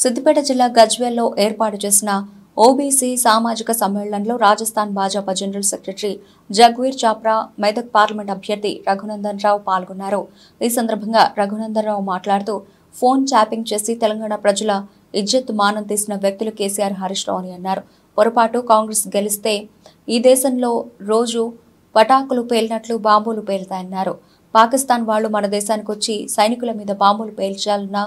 సిద్దిపేట జిల్లా గజ్వేల్లో ఏర్పాటు చేసిన ఓబీసీ సామాజిక సమ్మేళనంలో Rajasthan Bhajapa general secretary Jagveer Chapra, Medak parliament అభ్యర్థి రఘునందన్ రావు పాల్గొన్నారు. ఈ సందర్భంగా రఘునందన్ రావు మాట్లాడుతూ ఫోన్ ట్యాపింగ్ చేసి తెలంగాణ ప్రజల ఇజ్జత్ మానం తీసిన వ్యక్తులు కేసీఆర్, హరీష్ రావు అని అన్నారు. పొరపాటు కాంగ్రెస్ గెలిస్తే ఈ దేశంలో రోజు పటాకులు పేలినట్లు బాంబులు పేలుతాయన్నారు. పాకిస్తాన్ వాళ్లు మన దేశానికి వచ్చి సైనికుల మీద బాంబులు పేల్చాలన్నా,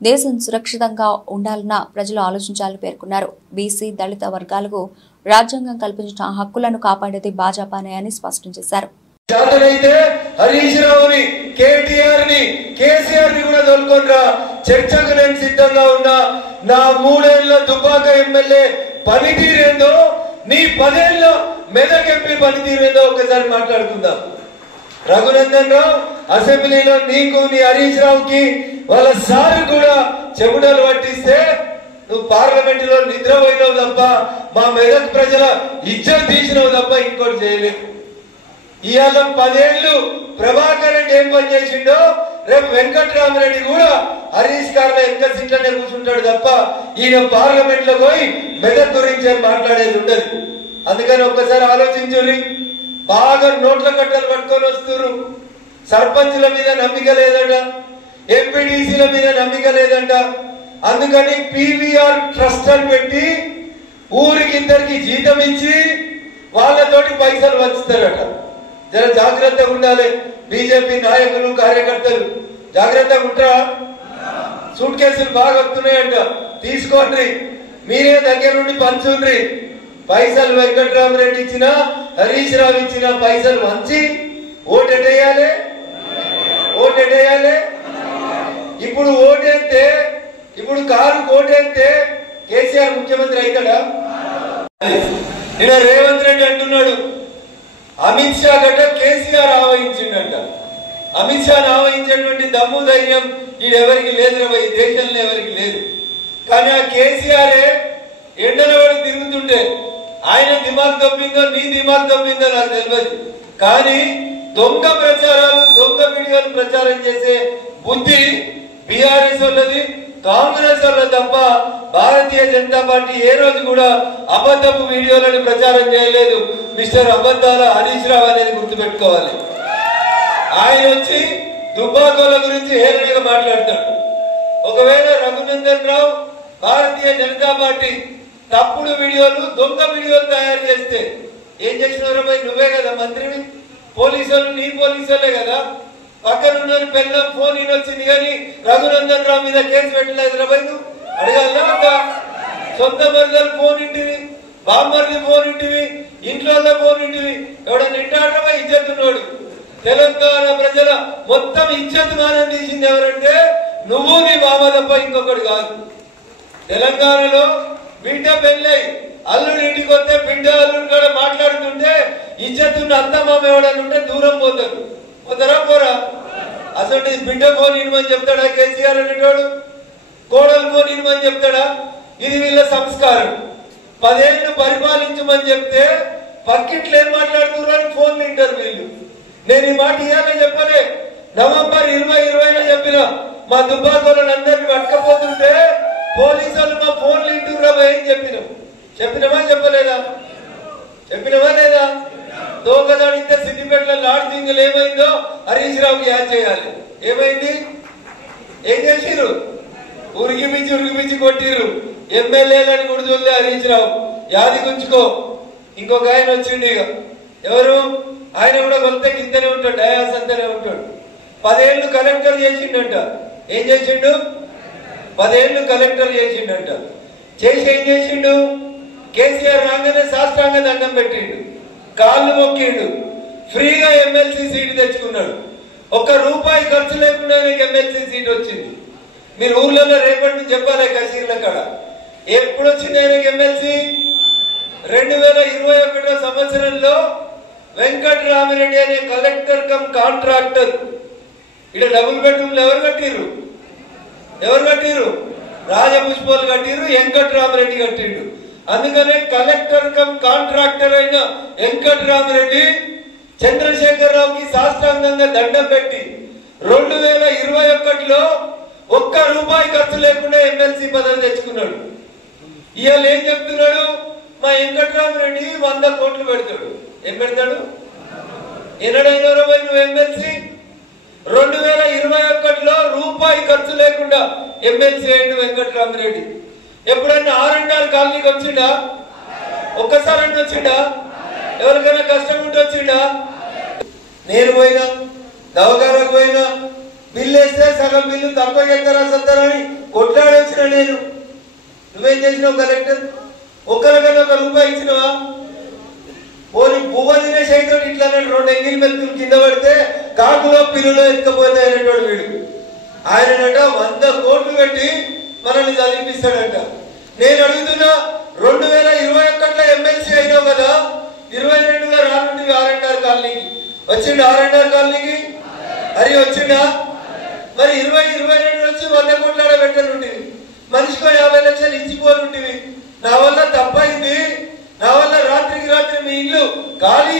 దేశం సురక్షితంగా ఉండాలన్నా ప్రజలు ఆలోచించాలని పేర్కొన్నారు. బీసీ, దళిత వర్గాలకు రాజ్యాంగం కల్పించిన హక్కులను కాపాడేది భాజపానే అని స్పష్టం చేశారు. హరీష్ రావుని, కేటీఆర్ ని, కేసీఆర్ ని కూడా తోలుకొనిరా, చర్చకు నేను సిద్ధంగా ఉన్నా. నా 3 ఏళ్ల దుబ్బాక ఎమ్మెల్యే పనితీరేందో, నీ 10 ఏళ్ల మెదక్ ఎంపీ పనితీరేందో ఒకసారి మాట్లాడుకుందాం. రఘునందన్ రావు అసెంబ్లీలో నీకు, నీ హరీష్ రావుకి, వాళ్ళ సార్ కూడా చెబుటలు పట్టిస్తే నువ్వు పార్లమెంట్ లో నిద్రపోయినావు తప్ప, మా మెదక్ ప్రజల ఇజ్జత్ తీసినావు తప్ప ఇంకోటి చేయలేదు. ఇవాళ 10 ఏళ్లు ప్రభాకర్ రెడ్డి ఏం పని చేసిండో, రేపు వెంకటరామరెడ్డి కూడా హరీష్ గారు ఎంత సీట్లనే కూర్చుంటాడు తప్ప ఈయన పార్లమెంట్ లో పోయి మెదక్ గురించి ఏం మాట్లాడేది ఉండదు. అందుకని ఒక్కసారి ఆలోచించుర్రి. బాగా నోట్ల కట్టలు పట్టుకొని వస్తున్నారు. సర్పంచుల మీద నమ్మిక లేదట, ఎంపీటీసీల మీద నమ్మిక లేదంట. అందుకని పీవీఆర్ ట్రస్ట్ అని పెట్టి ఊరికి 2 జీతం ఇచ్చి వాళ్ళతోటి పైసలు వంచుతారట. జర జాగ్రత్తగా ఉండాలి. బీజేపీ నాయకులు, కార్యకర్తలు జాగ్రత్తగా ఉంటారా? సూట్ కేసులు బాగా వస్తున్నాయంట, తీసుకోండి. మీరే దగ్గర నుండి పంచుండ్రి. పైసలు వెంకటరామరెడ్డి ఇచ్చిన, హరీష్ రావు ఇచ్చిన పైసలు వంచి ఓటెట్టేయాలి. ఇప్పుడు ఓటేస్తే, ఇప్పుడు కారు ఓటేస్తే కేసీఆర్ ముఖ్యమంత్రి అవుతాడా? నిన్న రేవంత్ రెడ్డి అంటున్నాడు, అమిత్ షా గట్ట కేసీఆర్ ఆవహించిండట. అమిత్ షాను ఆవహించేటువంటి దమ్ము, ధైర్యం ఈడెవరికి లేదు, ఈ దేశంలో ఎవరికి లేదు. కానీ ఆ కేసీఆరే ఎండలో తిరుగుతుంటే ఆయన దిమాగ్ తప్పిందో, నీ దిమాగ్ తప్పిందో నాకు తెలియదు. కానీ దొంగ ప్రచారాలు, దొంగ వీడియోలు ప్రచారం చేసే బుద్ధి బీఆర్ఎస్ వాళ్ళది, కాంగ్రెస్ వాళ్ళ తప్ప భారతీయ జనతా పార్టీ ఏ రోజు కూడా అబద్ధపు వీడియోలను ప్రచారం చేయలేదు. మిస్టర్ అబద్ధాల హరీష్ రావు అనేది గుర్తుపెట్టుకోవాలి. ఆయన వచ్చి దుబ్బాకోల గురించి హేళనగా మాట్లాడతాడు. ఒకవేళ రఘునందన్ రావు భారతీయ జనతా పార్టీ తప్పుడు వీడియోలు, దొంగ వీడియోలు తయారు చేస్తే ఏం చేసినారు? నువ్వే కదా మంత్రివి, పోలీసులు నీ పోలీసులే కదా. పక్కన పెళ్ళం ఫోన్ వచ్చింది కానీ రఘునందన్ రావు మీద కేసు పెట్టలేదు. నువ్వు అడగాల? సొంత మరిదలు ఫోన్ ఇంటివి, బామ్మర్ది ఫోన్ ఇంటివి, ఇంట్లో ఫోన్ ఇంటివి. ఎవడన్నా ఇంటాడమా ఇజ్జతున్నాడు. తెలంగాణ ప్రజల మొత్తం ఇజ్జత్ మానం తీసింది ఎవరంటే నువ్వు, నీ బామ్మ తప్ప ఇంకొకటి కాదు. తెలంగాణలో బిడ్డ పెళ్ళై అల్లుడు ఇంటికి వస్తే బిడ్డ అల్లుడు కూడా మాట్లాడుతుంటే ఇజ్జతున్న అత్త మామ ఎవడని ఉంటే దూరం పోతారు. పోతారా? పోరా? అసలు బిడ్డ ఫోన్ ఇనమని చెప్తాడా కేసీఆర్ అనేటోడు? కోడలు ఫోన్ ఇనమని చెప్తాడా? ఇది వీళ్ళ సంస్కారం. 10 ఏళ్లు పరిపాలించమని చెప్తే పక్కిట్లు ఏం మాట్లాడుతున్నారు ఫోన్ వింటారు వీళ్ళు. నేను ఈ మాట ఇయాలని చెప్పలే, నవంబర్ 2020లో చెప్పిన. మా దుబ్బాకోలను అందరినీ పట్టుకపోతుంటే పోలీసులు మా ఫోన్లు ఇంటురా ఏం చెప్పినమా చెప్పలేదా? చెప్పినమా లేదా? దోకదాడితే సిద్దిపేటలో లాడ్ సింగిల్ ఏమైందో హరీష్ రావుకి యాడ్ చేయాలి. ఏమైంది? ఏం చేసిరు? ఉరిగిపించి కొట్టిర్రు. ఎమ్మెల్యేలని కూడా చూడలే హరీష్ రావు. యాది గుంచుకో. ఇంకొక ఆయన వచ్చిండు. ఇక ఎవరు? ఆయన కూడా కొంత కిందనే ఉంటాడు, డయాస్ అంతనే ఉంటాడు. 10 ఏళ్లు కలెక్టర్ చేసిండంట. ఏం చేసిండు? 10 ఏళ్లు కలెక్టర్ చేసిండంట. చేసి ఏం చేసిండు? కేసీఆర్ రాగానే సాష్టాంగ దండం పెట్టిండు, కాళ్ళు మొక్కిండు, ఫ్రీగా ఎమ్మెల్సీ సీట్ తెచ్చుకున్నాడు. 1 రూపాయి ఖర్చు లేకుండా ఎమ్మెల్సీ సీట్ వచ్చింది. మీరు ఊర్లలో రేపటి నుంచి చెప్పాలి కసీర్ల కాడ. ఎప్పుడు వచ్చింది ఆయనకి ఎమ్మెల్సీ? 2021 సంవత్సరంలో వెంకటరామరెడ్డి అనే కలెక్టర్ కమ్ కాంట్రాక్టర్ ఇక్కడ డబుల్ బెడ్రూమ్లు ఎవరు కట్టిరు? రాజపుష్పాలు కట్టిరు, వెంకటరామరెడ్డి కట్టిండు. అందుకనే కలెక్టర్ కమ్ కాంట్రాక్టర్ అయిన వెంకటరామరెడ్డి చంద్రశేఖర్ రావుకి సాష్టాంగంగా దండం పెట్టి 2021లో ఒక్క రూపాయి ఖర్చు లేకుండా ఎమ్మెల్సీ పదవి తెచ్చుకున్నాడు. ఇవాళ ఏం చెప్తున్నాడు? మా వెంకట్రామరెడ్డి 100 కోట్లు పెడతాడు. ఏం పెడతాడు? ఎన్నడైనా నువ్వు ఎమ్మెల్సీ 2021లో రూపాయి ఖర్చు లేకుండా ఎమ్మెల్సీ అయ్యిండు వెంకట్రామరెడ్డి. ఎప్పుడైనా R&R కాలనీకి వచ్చిండా? ఒక్కసారి వచ్చిండా? ఎవరికైనా కష్టం ఉంటే వచ్చిండా? నేను పోయినా, దవాఖానకు పోయినా, బిల్లు వేస్తే సగం బిల్లు తప్ప చేస్తారా సత్తారని కొట్లాడి వచ్చిన నేను. నువ్వేం చేసినావు కలెక్టర్? ఒక్కరికైనా 1 రూపాయి ఇచ్చినవా? పోనీ పువ్వ తినే సైతం ఇట్లా 2 ఎంగిల్ మెతుకులు కింద పడితే కాకులో పిల్లులో ఎత్తుకపోతాయనేటోడు వీడు. ఆయనట 100 కోట్లు పెట్టి మనల్ని చదివిపిస్తాడంట. నేను అడుగుతున్నా, 2021లో ఎమ్మెల్సీ అయినావు కదా, 22లో రానుండి R&R కాలనీకి వచ్చిండు. R&R కాలనీకి అది వచ్చిండా? మరి 2022 వచ్చి 100 కోట్ల పెట్టనుండి మనిషికో 50 లక్షలు ఇచ్చిపోనుంటివి. నా వల్ల తప్పైంది, నా వల్ల రాత్రికి రాత్రి మీ ఇల్లు ఖాళీ